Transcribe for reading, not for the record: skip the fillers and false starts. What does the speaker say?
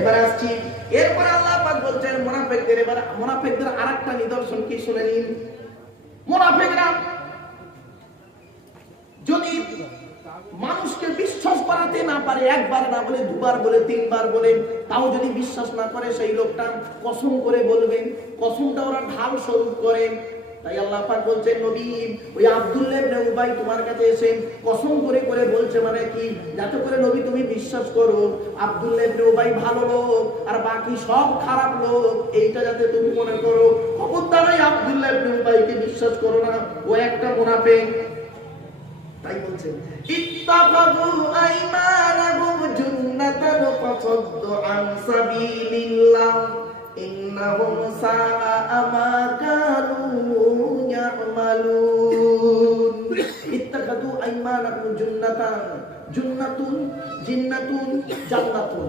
এবার আসছি, এরপর আল্লাহ পাক বলছেন মুনাফিকদের, এবার মুনাফিকদের আরেকটা নিদর্শন কি শুনে নিন। মুনাফিকরা যদি মানুষকে বিশ্বাস করাতে না পারে, একবার না বলে দুবার বলে তিনবার বলে, তাও যদি বিশ্বাস না করে, সেই লোকটা কসম করে বলবেন, কসমটা ওরা ঢাল স্বরূপ করেন। তাই আল্লাহ পাক বলছেন নবী ওই আব্দুল্লাহ ইবনে উবাই তোমার কাছে এসে কসম করে করে বলছে, মানে কি, যাতে করে নবী তুমি বিশ্বাস করো আব্দুল্লাহ ইবনে উবাই ভালো লোক আর বাকি সব খারাপ লোক, এইটা যাতে তুমি মনে করো। খবরদার ওই আব্দুল্লাহ ইবনে উবাইকে বিশ্বাস করো না, ও একটা মুনাফিক। তাই বলছেন ইত্তাখাযু আইমানাহুম জুন্নাতান ফাসাদ্দু আন সাবিলিল্লাহ ইন্নাহুম সাআ মা কানু ইয়ামালুন। ইত্তাখাযু আইমানাহুম জুন্নাতান, জুন্নাতুন জিন্নাতুন জান্নাতুন,